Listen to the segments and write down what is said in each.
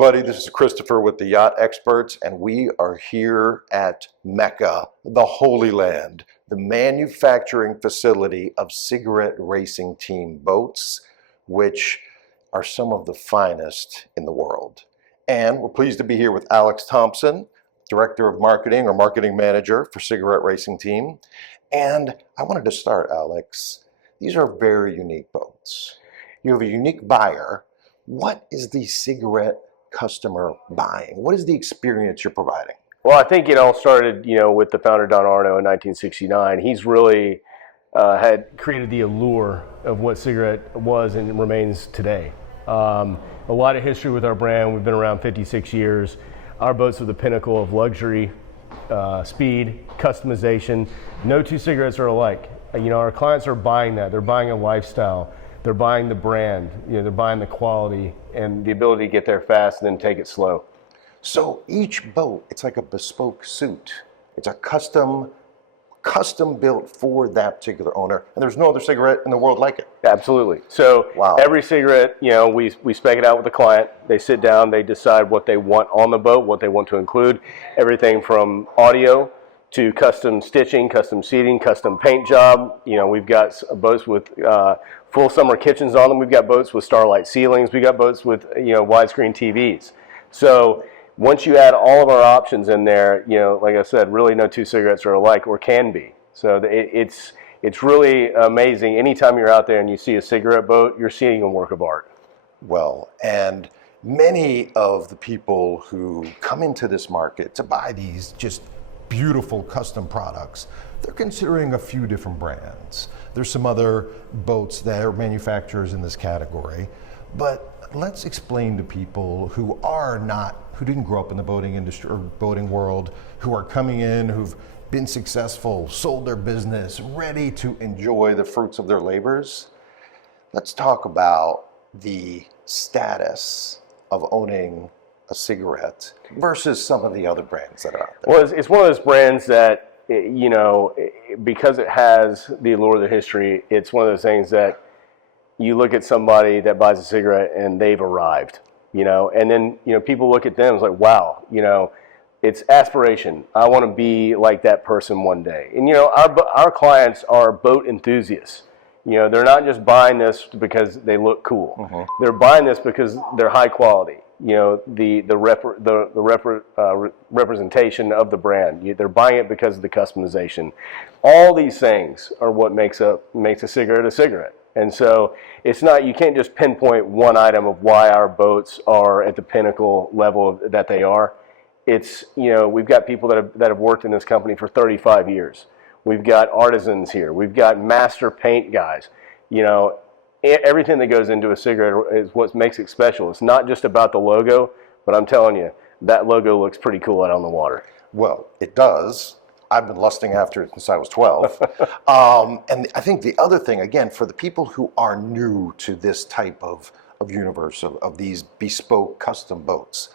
everybody. This is Christopher with the Yacht Experts, and we are here at Mecca, the Holy Land, the manufacturing facility of cigarette racing team boats, which are some of the finest in the world. And we're pleased to be here with Alex Thompson, Director of Marketing or Marketing Manager for Cigarette Racing Team. And I wanted to start, Alex. These are very unique boats. You have a unique buyer. What is the cigarette customer buying? What is the experience you're providing? Well, I think it all started, with the founder, Don Arno, in 1969. He's really had created the allure of what cigarette was and remains today. A lot of history with our brand. We've been around 56 years. Our boats are the pinnacle of luxury, speed, customization. No two cigarettes are alike. Our clients are buying that. They're buying a lifestyle. They're buying the brand. They're buying the quality and the ability to get there fast and then take it slow. So each boat, it's like a bespoke suit. It's a custom built for that particular owner, and there's no other cigarette in the world like it. Absolutely. So wow. Every cigarette, we spec it out with the client. They sit down, they decide what they want on the boat, what they want to include, everything from audio to custom stitching, custom seating, custom paint job. We've got boats with full summer kitchens on them. We've got boats with starlight ceilings. We've got boats with widescreen TVs. So once you add all of our options in there, like I said, really no two cigarettes are alike, or can be. So it's really amazing. Anytime you're out there and you see a cigarette boat, you're seeing a work of art. Well, and many of the people who come into this market to buy these just beautiful custom products, they're considering a few different brands. There's some other boats that are manufacturers in this category, but let's explain to people who didn't grow up in the boating industry or boating world, who are coming in, who've been successful, sold their business, ready to enjoy the fruits of their labors. Let's talk about the status of owning a cigarette versus some of the other brands that are out there. Well, it's one of those brands that, because it has the allure of the history, it's one of those things that you look at somebody that buys a cigarette and they've arrived, and then, people look at them and it's like, wow, it's aspiration. I want to be like that person one day. And, our clients are boat enthusiasts. They're not just buying this because they look cool. Mm-hmm. They're buying this because they're high quality. The representation of the brand. They're buying it because of the customization. All these things are what makes a cigarette a cigarette. And so it's not, you can't just pinpoint one item of why our boats are at the pinnacle level that they are. It's, we've got people that have worked in this company for 35 years. We've got artisans here. We've got master paint guys. Everything that goes into a cigarette is what makes it special. It's not just about the logo, but I'm telling you, that logo looks pretty cool out on the water. Well, it does. I've been lusting after it since I was 12. And I think the other thing, again, for the people who are new to this type of universe of these bespoke custom boats,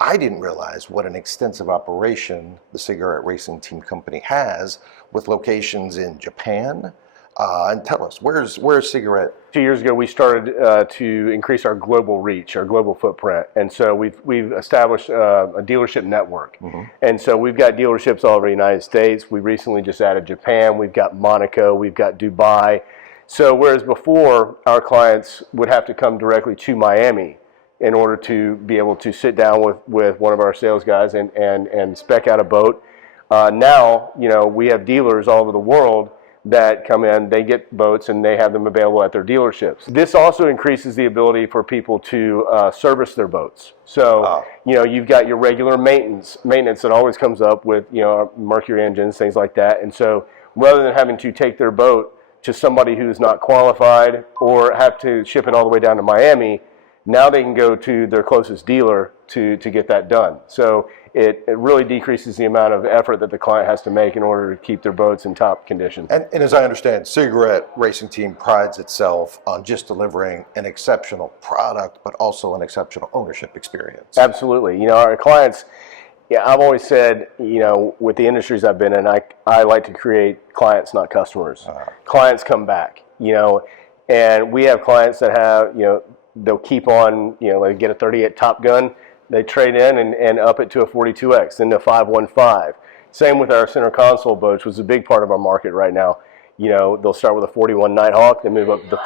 I didn't realize what an extensive operation the Cigarette Racing Team Company has, with locations in Japan. And tell us, where's Cigarette? 2 years ago, we started to increase our global reach, our global footprint, and so we've established a dealership network. Mm-hmm. And so we've got dealerships all over the United States. We recently just added Japan. We've got Monaco. We've got Dubai. So whereas before our clients would have to come directly to Miami in order to be able to sit down with one of our sales guys and spec out a boat, now we have dealers all over the world that come in, they get boats and they have them available at their dealerships. This also increases the ability for people to service their boats. So, you've got your regular maintenance that always comes up with, mercury engines, things like that. And so rather than having to take their boat to somebody who's not qualified or have to ship it all the way down to Miami, now they can go to their closest dealer to get that done. So it really decreases the amount of effort that the client has to make in order to keep their boats in top condition. And as I understand, Cigarette Racing Team prides itself on just delivering an exceptional product, but also an exceptional ownership experience. Absolutely. Our clients, I've always said, with the industries I've been in, I like to create clients, not customers. Clients come back, and we have clients that have, they'll keep on, they get a 38 Top Gun, they trade in and up it to a 42X, then the 515. Same with our center console boats, which is a big part of our market right now. They'll start with a 41 Nighthawk, then move up to the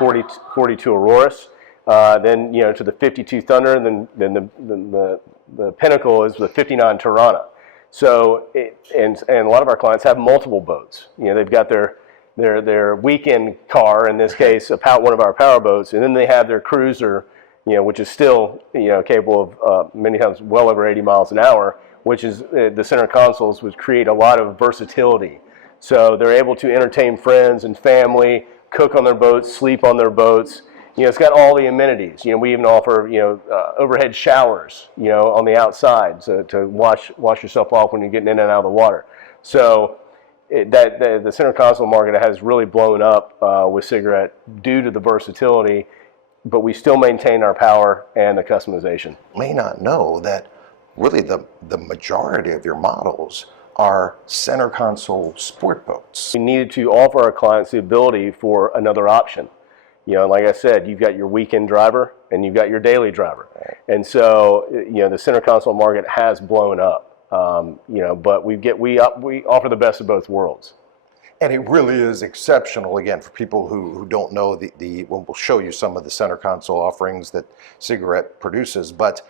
42 Auroras, then to the 52 Thunder, and then the pinnacle is the 59 Tirana. So, and a lot of our clients have multiple boats. They've got their weekend car, in this case, one of our Powerboats, and then they have their cruiser, which is still, capable of many times well over 80 miles an hour, which is the center consoles, which create a lot of versatility. So they're able to entertain friends and family, cook on their boats, sleep on their boats. It's got all the amenities. We even offer, overhead showers, on the outside, so to wash yourself off when you're getting in and out of the water. So the center console market has really blown up with Cigarette due to the versatility, but we still maintain our power and the customization. May not know that really the majority of your models are center console sport boats. We needed to offer our clients the ability for another option. Like I said, you've got your weekend driver and you've got your daily driver. And so, the center console market has blown up. But we offer the best of both worlds. And it really is exceptional, again, for people who don't know we'll show you some of the center console offerings that Cigarette produces, but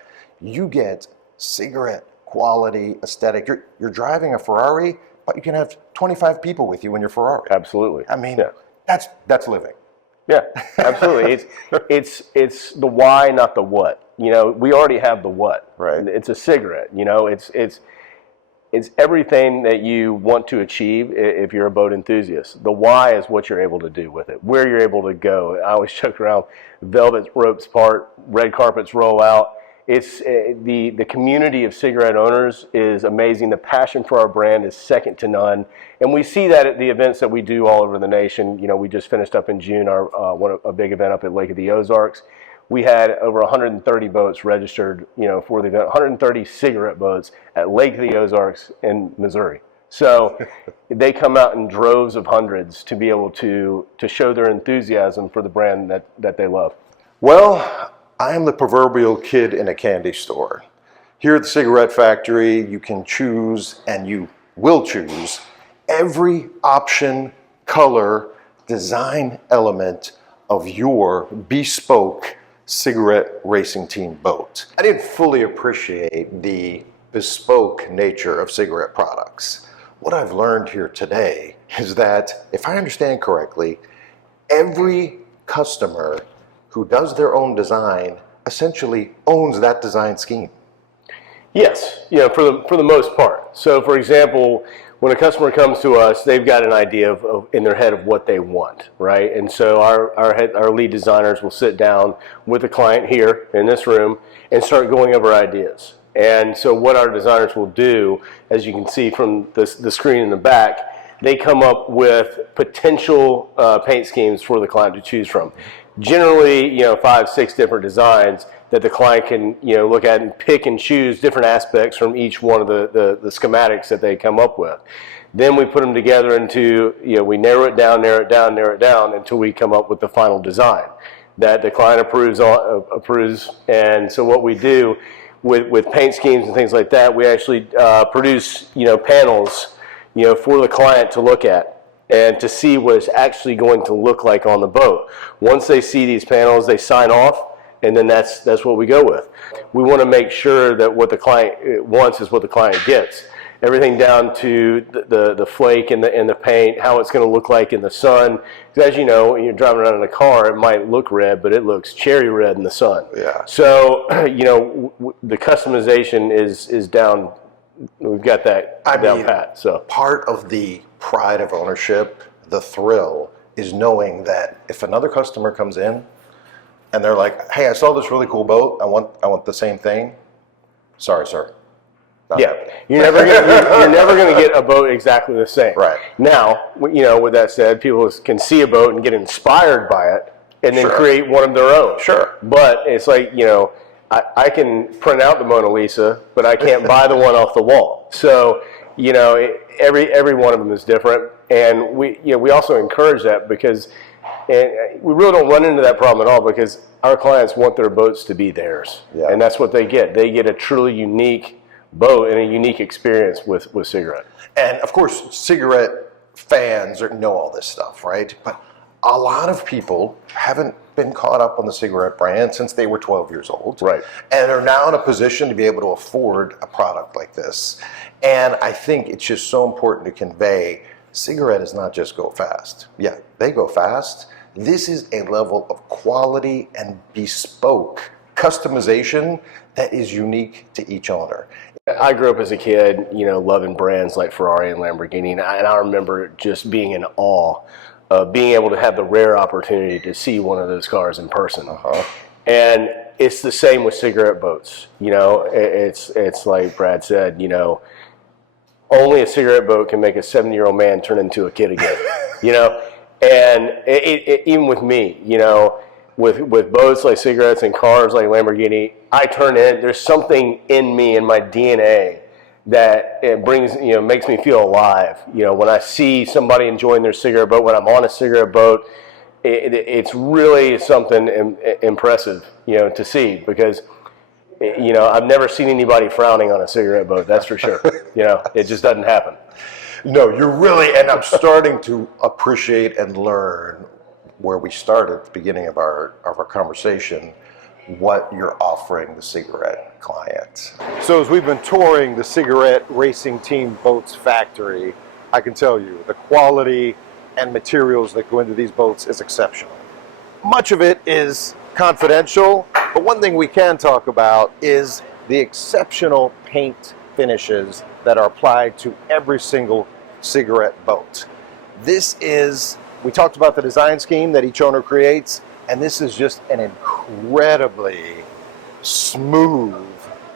you get Cigarette quality, aesthetic. You're driving a Ferrari, but you can have 25 people with you in your Ferrari. Absolutely. I mean, yeah. That's living. Yeah, absolutely. It's the why, not the what. We already have the what. Right. It's a Cigarette. It's everything that you want to achieve if you're a boat enthusiast. The why is what you're able to do with it, where you're able to go. I always joke around, velvet ropes part, red carpets roll out. It's the community of Cigarette owners is amazing. The passion for our brand is second to none, and we see that at the events that we do all over the nation. We just finished up in June a big event up at Lake of the Ozarks. We had over 130 boats registered, for the event. 130 Cigarette boats at Lake of the Ozarks in Missouri. So they come out in droves of hundreds to be able to show their enthusiasm for the brand that they love. Well, I am the proverbial kid in a candy store. Here at the Cigarette Factory, you can choose, and you will choose, every option, color, design element of your bespoke Cigarette racing team boat. I didn't fully appreciate the bespoke nature of Cigarette products. What I've learned here today is that, if I understand correctly, every customer who does their own design essentially owns that design scheme. Yes, for the most part. So, for example, when a customer comes to us, they've got an idea of in their head of what they want, right? And so our lead designers will sit down with the client here in this room and start going over ideas. And so what our designers will do, as you can see from the screen in the back, they come up with potential paint schemes for the client to choose from. Generally, 5, 6 different designs that the client can, look at and pick and choose different aspects from each one of the schematics that they come up with. Then we put them together into, we narrow it down until we come up with the final design that the client approves. And so what we do with paint schemes and things like that, we actually produce, panels, for the client to look at and to see what it's actually going to look like on the boat. Once they see these panels, they sign off, and then that's what we go with. We want to make sure that what the client wants is what the client gets. Everything down to the flake and the paint, how it's going to look like in the sun. Because as you know, when you're driving around in a car, it might look red, but it looks cherry red in the sun. Yeah. So, the customization is down. We've got that down pat. So part of the pride of ownership, the thrill, is knowing that if another customer comes in and they're like, "Hey, I saw this really cool boat. I want the same thing." Sorry, sir. Yeah, you're never going to get a boat exactly the same. Right. Now, with that said, people can see a boat and get inspired by it and then create one of their own. Sure. But it's like, I can print out the Mona Lisa, but I can't buy the one off the wall. So, every one of them is different, and we also encourage that because And we really don't run into that problem at all because our clients want their boats to be theirs. Yeah. And that's what they get. They get a truly unique boat and a unique experience with cigarette. And of course, cigarette fans know all this stuff, right? But a lot of people haven't been caught up on the cigarette brand since they were 12 years old. Right. And are now in a position to be able to afford a product like this. And I think it's just so important to convey cigarette is not just go fast. Yeah, they go fast. This is a level of quality and bespoke customization that is unique to each owner. I grew up as a kid, loving brands like Ferrari and Lamborghini, and I remember just being in awe of being able to have the rare opportunity to see one of those cars in person. And it's the same with cigarette boats. It's like Brad said, only a cigarette boat can make a 70-year-old man turn into a kid again. And even with me, with boats like cigarettes and cars like Lamborghini, I turn in. There's something in me, in my DNA, that it brings, makes me feel alive. When I see somebody enjoying their cigarette boat, when I'm on a cigarette boat, it's really something impressive, to see, because, I've never seen anybody frowning on a cigarette boat. That's for sure. It just doesn't happen. No, you're really, and I'm starting to appreciate and learn where we started at the beginning of our conversation, what you're offering the cigarette client. So as we've been touring the Cigarette Racing Team Boats factory, I can tell you the quality and materials that go into these boats is exceptional. Much of it is confidential, but one thing we can talk about is the exceptional paint finishes that are applied to every single cigarette boat. We talked about the design scheme that each owner creates, and this is just an incredibly smooth,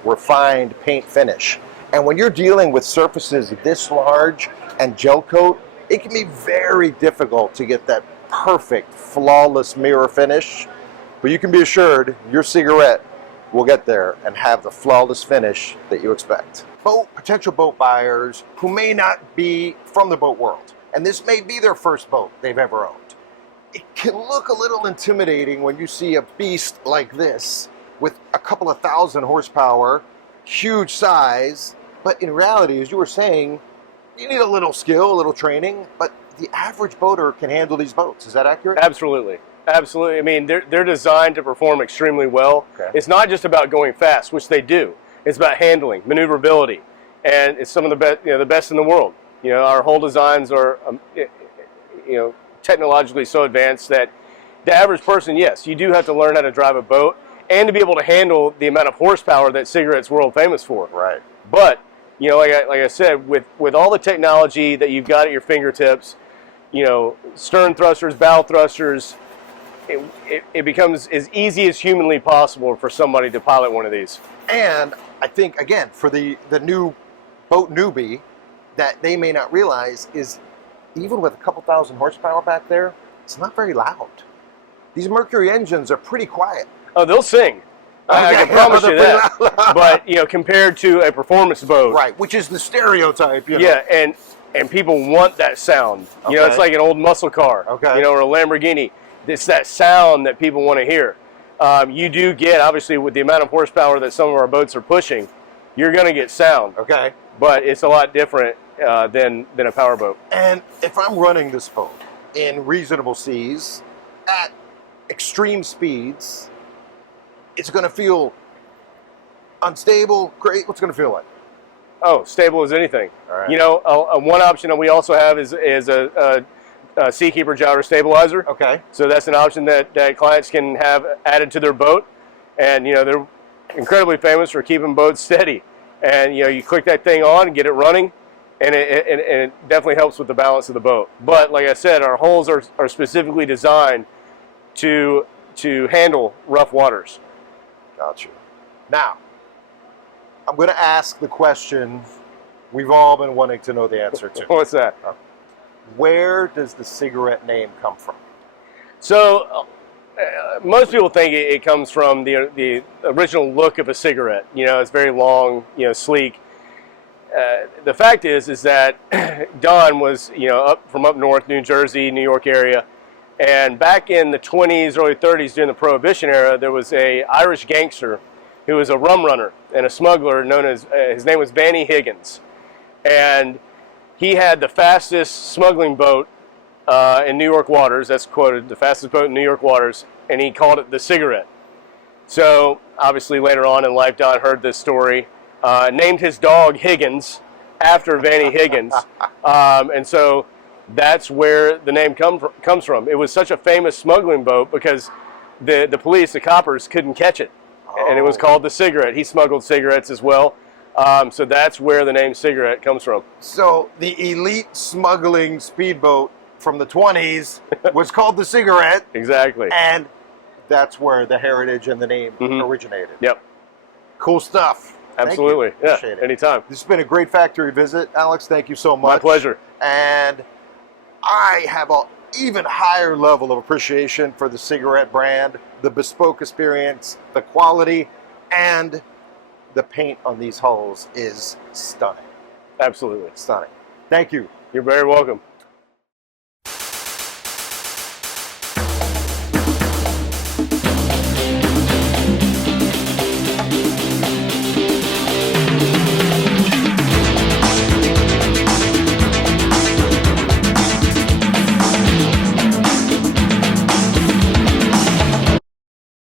refined paint finish. And when you're dealing with surfaces this large and gel coat, it can be very difficult to get that perfect, flawless mirror finish. But you can be assured your cigarette will get there and have the flawless finish that you expect. Potential boat buyers who may not be from the boat world, and this may be their first boat they've ever owned. It can look a little intimidating when you see a beast like this with a couple of thousand horsepower, huge size, but in reality, as you were saying, you need a little skill, a little training, but the average boater can handle these boats. Is that accurate? Absolutely. Absolutely. I mean, they're designed to perform extremely well. Okay. It's not just about going fast, which they do. It's about handling, maneuverability, and it's some of the best, the best in the world. Our whole designs are, technologically so advanced that the average person, yes, you do have to learn how to drive a boat and to be able to handle the amount of horsepower that cigarette's world famous for. Right. But like I said, with all the technology that you've got at your fingertips, stern thrusters, bow thrusters, it becomes as easy as humanly possible for somebody to pilot one of these. And I think, again, for the new boat newbie, that they may not realize is even with a couple thousand horsepower back there, it's not very loud. These Mercury engines are pretty quiet. Oh, they'll sing. I can promise you that. But, compared to a performance boat. Right, which is the stereotype. Yeah, and people want that sound. Okay. It's like an old muscle car. Okay. Or a Lamborghini. It's that sound that people want to hear. You do get, obviously, with the amount of horsepower that some of our boats are pushing, you're going to get sound. Okay. But it's a lot different than a powerboat. And if I'm running this boat in reasonable seas at extreme speeds, it's going to feel unstable, great. What's it going to feel like? Oh, stable as anything. All right. One option that we also have is a Seakeeper gyro stabilizer. Okay. So that's an option that clients can have added to their boat. And, they're incredibly famous for keeping boats steady. And, you click that thing on and get it running, and it definitely helps with the balance of the boat. But like I said, our hulls are specifically designed to handle rough waters. Got you. Now, I'm going to ask the question we've all been wanting to know the answer to. What's that? Where does the cigarette name come from? So, most people think it comes from the original look of a cigarette. It's very long, sleek. The fact is that Don was, up north, New Jersey, New York area, And back in the 20s, early 30s, during the Prohibition era, there was a Irish gangster who was a rum runner and a smuggler known as, his name was Vanny Higgins. And he had the fastest smuggling boat in New York waters. That's quoted, the fastest boat in New York waters, and he called it the Cigarette. So obviously later on in life, Don heard this story, named his dog Higgins after Vanny Higgins. And so that's where the name comes from. It was such a famous smuggling boat because the police, the coppers, couldn't catch it. And it was called the Cigarette. He smuggled cigarettes as well. So that's where the name Cigarette comes from. So the elite smuggling speedboat from the 20s was called the Cigarette. Exactly. And that's where the heritage and the name originated. Yep. Cool stuff. Absolutely. Thank you. Appreciate it. Anytime. This has been a great factory visit, Alex. Thank you so much. My pleasure. And I have an even higher level of appreciation for the Cigarette brand, the bespoke experience, the quality, and the paint on these hulls is stunning. Absolutely. Stunning. Thank you. You're very welcome.